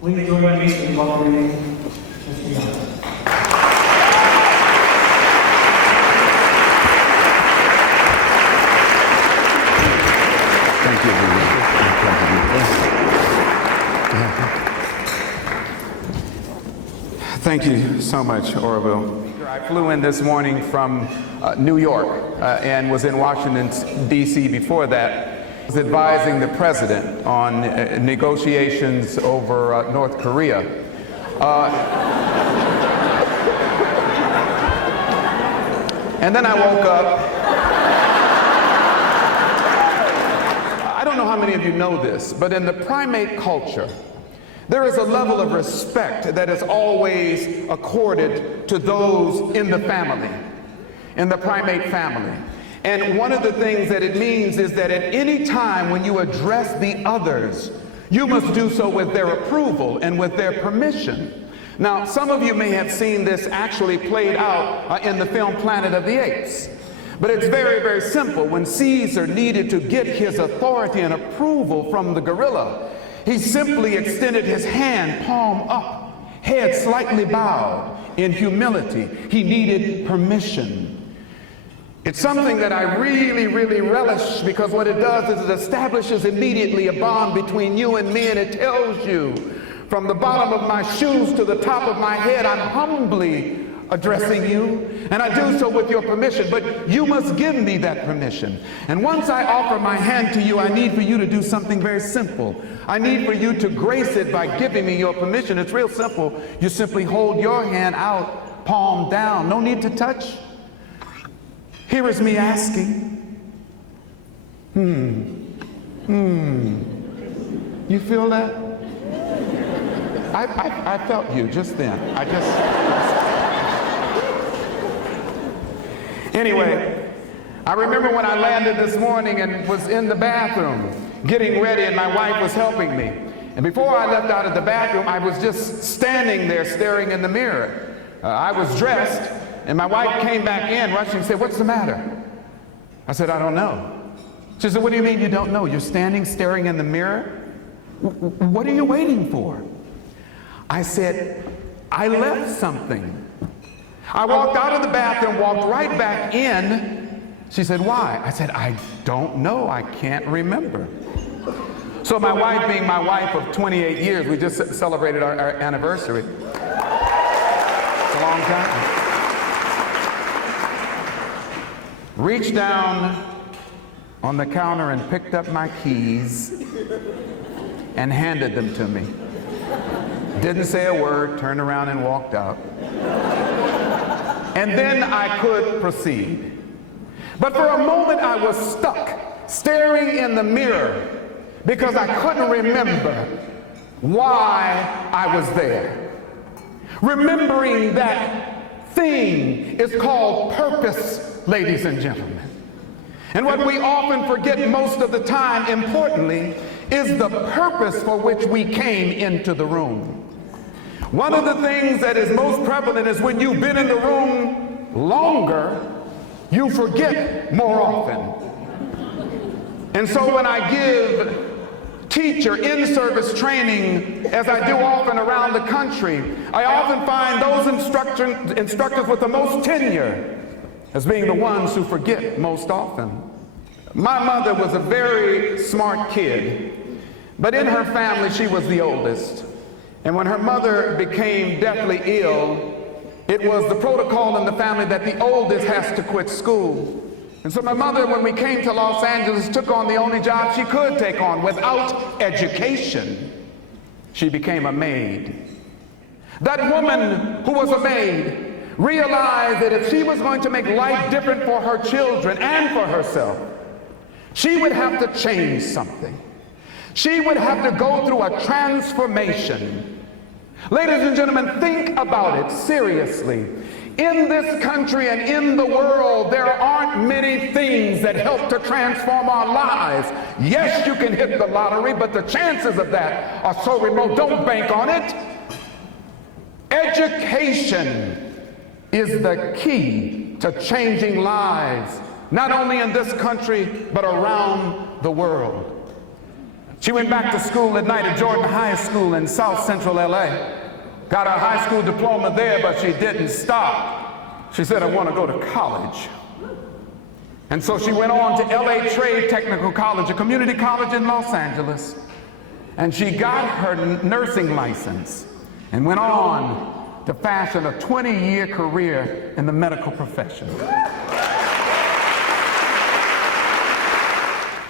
Please join me in welcoming Mr. Young. Thank you, Thank you so much, Orville. I flew in this morning from New York and was in Washington, D.C. before that. I was advising the president on negotiations over North Korea. And then I woke up. I don't know how many of you know this, but in the primate culture, there is a level of respect that is always accorded to those in the family, in the primate family. And one of the things that it means is that at any time when you address the others, you must do so with their approval and with their permission. Now, some of you may have seen this actually played out in the film Planet of the Apes. But it's very, very simple. When Caesar needed to get his authority and approval from the gorilla, he simply extended his hand, palm up, head slightly bowed in humility. He needed permission. It's something that I really, really relish, because what it does is it establishes immediately a bond between you and me, and it tells you from the bottom of my shoes to the top of my head, I'm humbly addressing you, and I do so with your permission, but you must give me that permission. And once I offer my hand to you, I need for you to do something very simple. I need for you to grace it by giving me your permission. It's real simple. You simply hold your hand out, palm down. No need to touch. Here is me asking. You feel that? I felt you just then. Anyway, I remember when I landed this morning and was in the bathroom getting ready, and my wife was helping me. And before I left out of the bathroom, I was just standing there staring in the mirror. I was dressed, and my wife came back in rushing and said, "What's the matter?" I said, "I don't know." She said, "What do you mean you don't know? You're standing staring in the mirror? What are you waiting for?" I said, "I left something." I walked out of the bathroom, walked right back in. She said, "Why?" I said, "I don't know. I can't remember." So my wife, being my wife of 28 years, we just celebrated our anniversary. It's a long time. Reached down on the counter and picked up my keys and handed them to me. Didn't say a word, turned around and walked out. And then I could proceed. But for a moment I was stuck, staring in the mirror, because I couldn't remember why I was there. Remembering that thing is called purpose, ladies and gentlemen. And what we often forget most of the time, importantly, is the purpose for which we came into the room. One of the things that is most prevalent is when you've been in the room longer, you forget more often. And so when I give teacher in-service training, as I do often around the country, I often find those instructors with the most tenure as being the ones who forget most often. My mother was a very smart kid, but in her family she was the oldest. And when her mother became deathly ill, it was the protocol in the family that the oldest has to quit school. And so my mother, when we came to Los Angeles, took on the only job she could take on without education. She became a maid. That woman who was a maid realized that if she was going to make life different for her children and for herself, she would have to change something. She would have to go through a transformation. Ladies and gentlemen, think about it seriously. In this country and in the world, there aren't many things that help to transform our lives. Yes, you can hit the lottery, but the chances of that are so remote. Don't bank on it. Education is the key to changing lives, not only in this country, but around the world. She went back to school at night at Jordan High School in South Central LA. Got her high school diploma there, but she didn't stop. She said, I want to go to college. And so she went on to LA Trade Technical College, a community college in Los Angeles. And she got her nursing license and went on to fashion a 20-year career in the medical profession.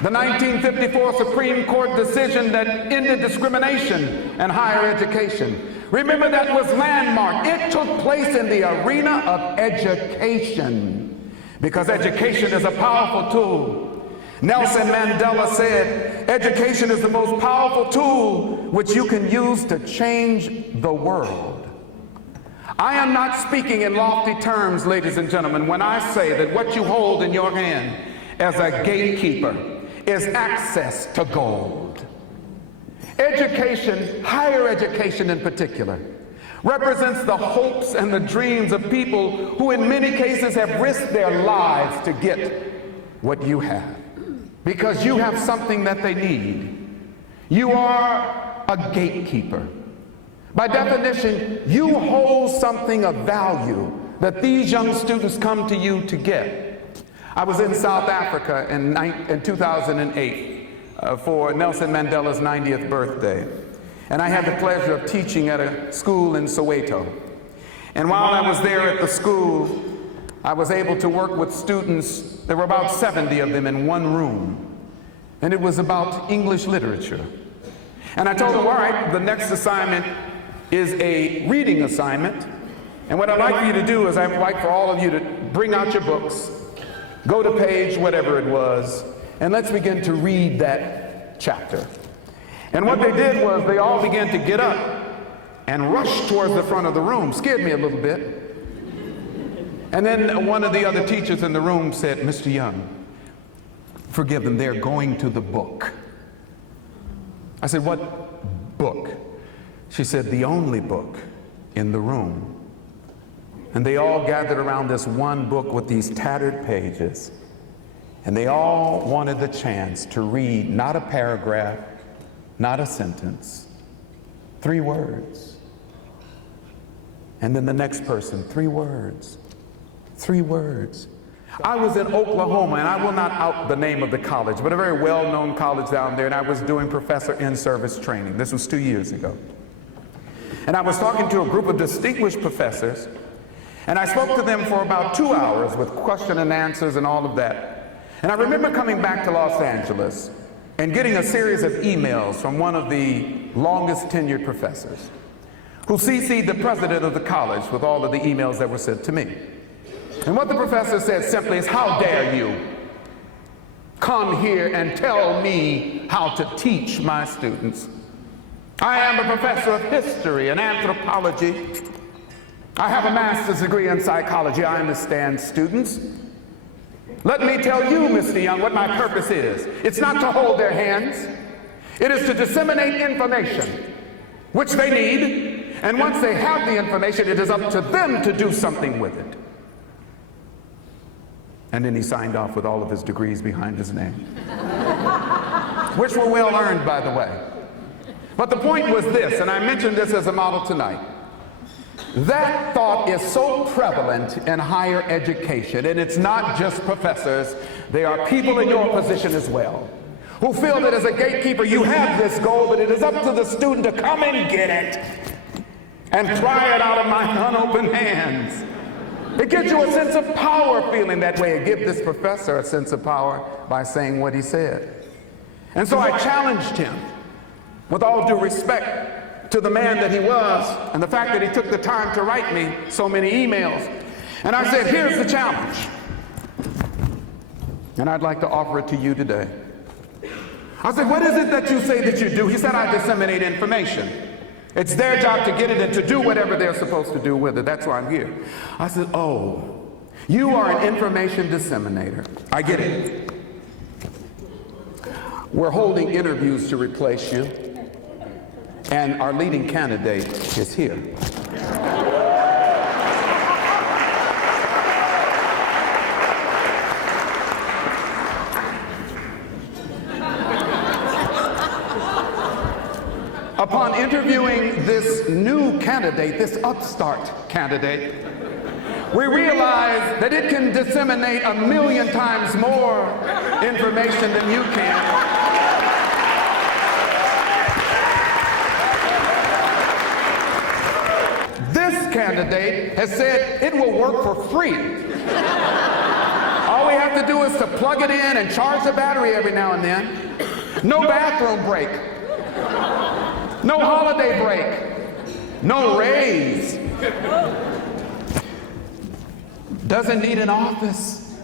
The 1954 Supreme Court decision that ended discrimination in higher education. Remember, that was landmark. It took place in the arena of education, because education is a powerful tool. Nelson Mandela said, education is the most powerful tool which you can use to change the world. I am not speaking in lofty terms, ladies and gentlemen, when I say that what you hold in your hand as a gatekeeper is access to gold. Education, higher education in particular, represents the hopes and the dreams of people who in many cases have risked their lives to get what you have, because you have something that they need. You are a gatekeeper. By definition, you hold something of value that these young students come to you to get. I was in South Africa in 2008 for Nelson Mandela's 90th birthday. And I had the pleasure of teaching at a school in Soweto. And while I was there at the school, I was able to work with students. There were about 70 of them in one room. And it was about English literature. And I told them, all right, the next assignment is a reading assignment. And what I'd like for you to do is I'd like for all of you to bring out your books, go to page whatever it was, and let's begin to read that chapter. And what they did was they all began to get up and rush towards the front of the room. Scared me a little bit. And then one of the other teachers in the room said, Mr. Young, forgive them, they're going to the book. I said, what book? She said, the only book in the room. And they all gathered around this one book with these tattered pages. And they all wanted the chance to read not a paragraph, not a sentence, 3 words. And then the next person, 3 words, 3 words. I was in Oklahoma, and I will not out the name of the college, but a very well-known college down there, and I was doing professor in-service training. This was 2 years ago. And I was talking to a group of distinguished professors, and I spoke to them for about 2 hours with question and answers and all of that. And I remember coming back to Los Angeles and getting a series of emails from one of the longest tenured professors who CC'd the president of the college with all of the emails that were sent to me. And what the professor said simply is, how dare you come here and tell me how to teach my students? I am a professor of history and anthropology. I have a master's degree in psychology. I understand students. Let me tell you, Mr. Young, what my purpose is. It's not to hold their hands. It is to disseminate information, which they need. And once they have the information, it is up to them to do something with it. And then he signed off with all of his degrees behind his name, which were well earned, by the way. But the point was this, and I mentioned this as a model tonight. That thought is so prevalent in higher education, and it's not just professors. There are people in your position as well who feel that as a gatekeeper you have this goal, but it is up to the student to come and get it and pry it out of my unopened hands. It gives you a sense of power feeling that way. It gives this professor a sense of power by saying what he said. And so I challenged him, with all due respect to the man that he was and the fact that he took the time to write me so many emails. And I said, here's the challenge. And I'd like to offer it to you today. I said, what is it that you say that you do? He said, I disseminate information. It's their job to get it and to do whatever they're supposed to do with it. That's why I'm here. I said, oh, you are an information disseminator. I get it. We're holding interviews to replace you, and our leading candidate is here. interviewing this new candidate, this upstart candidate, we realized that it can disseminate 1,000,000 times more information than you can. This candidate has said it will work for free. All we have to do is to plug it in and charge the battery every now and then. No bathroom break. No holiday break. No raise. Doesn't need an office.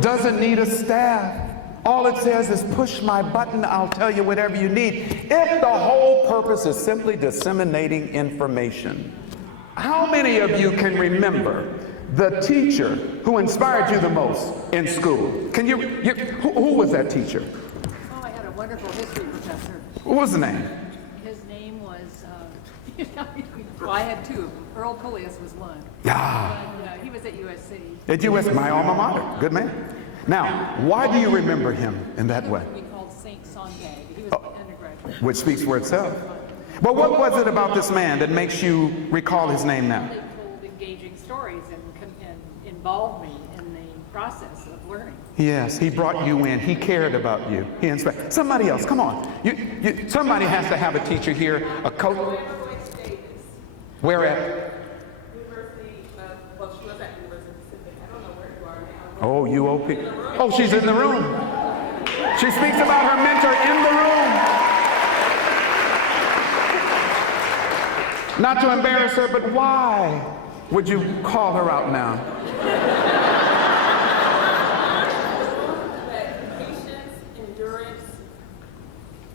Doesn't need a staff. All it says is push my button, I'll tell you whatever you need. If the whole purpose is simply disseminating information. How many of you can remember the teacher who inspired you the most in school? Can who was that teacher? Oh, I had a wonderful history professor. What was the name? His name was, well, I had two. Earl Coleus was one. Yeah. But, he was at USC. At USC, my alma mater. Good man. Now, why do you remember him in that way? He was called Saint Sondag. He was an undergraduate. Which speaks for itself. But what was it about this man that makes you recall his name now? They told engaging stories and involved me in the process of learning. Yes, he brought you in. He cared about you. He inspired. Somebody else, come on. Somebody has to have a teacher here, a coach. Where at? University of, well, she was at University of Pacific. I don't know where you are now. Oh, UOP. Oh, she's in the room. She speaks about her mentor in the room. Not to embarrass her, but why would you call her out now? That patience, endurance,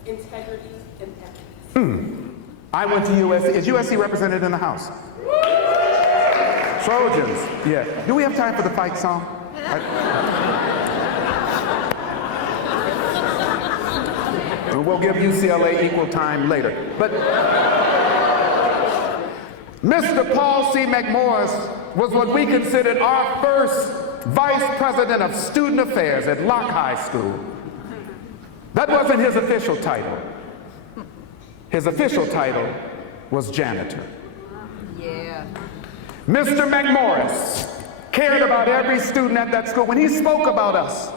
integrity, and ethics. I went to USC. Is USC represented in the House? Trojans. Yeah. Do we have time for the fight song? We'll give UCLA equal time later. But Mr. Paul C. McMorris was what we considered our first vice president of student affairs at Locke High School. That wasn't his official title. His official title was janitor. Yeah. Mr. McMorris cared about every student at that school. When he spoke about us,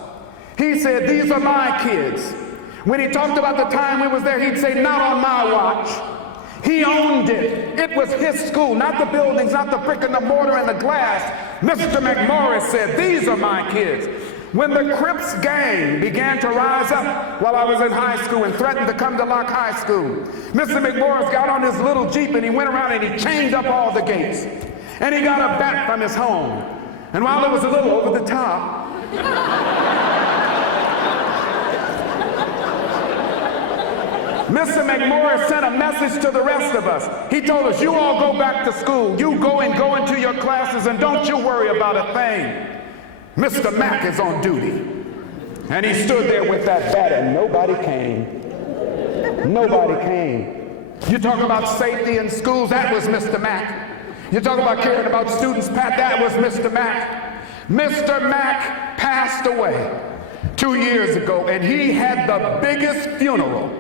he said, "These are my kids." When he talked about the time we was there, he'd say, "Not on my watch." He owned it. It was his school, not the buildings, not the brick and the mortar and the glass. Mr. McMorris said, "These are my kids." When the Crips gang began to rise up while I was in high school and threatened to come to Locke High School, Mr. McMorris got on his little Jeep and he went around and he chained up all the gates. And he got a bat from his home. And while it was a little over the top, Mr. McMorris sent a message to the rest of us. He told us, "You all go back to school. You go into your classes and don't you worry about a thing. Mr. Mack is on duty." And he stood there with that bat and nobody came. Nobody came. You talk about safety in schools, that was Mr. Mack. You talk about caring about students, Pat, that was Mr. Mack. Mr. Mack passed away 2 years ago, and he had the biggest funeral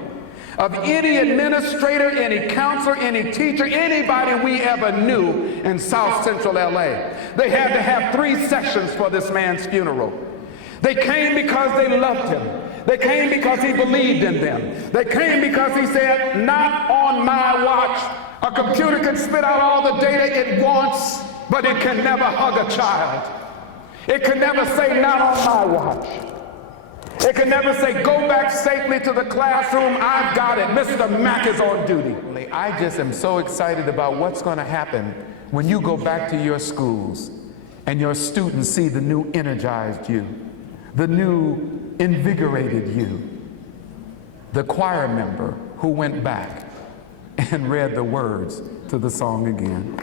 of any administrator, any counselor, any teacher, anybody we ever knew in South Central LA. They had to have 3 sessions for this man's funeral. They came because they loved him. They came because he believed in them. They came because he said, "Not on my watch." A computer can spit out all the data it wants, but it can never hug a child. It can never say, "Not on my watch." It can never say, "Go back safely to the classroom, I've got it. Mr. Mack is on duty." I just am so excited about what's going to happen when you go back to your schools and your students see the new energized you, the new invigorated you, the choir member who went back and read the words to the song again.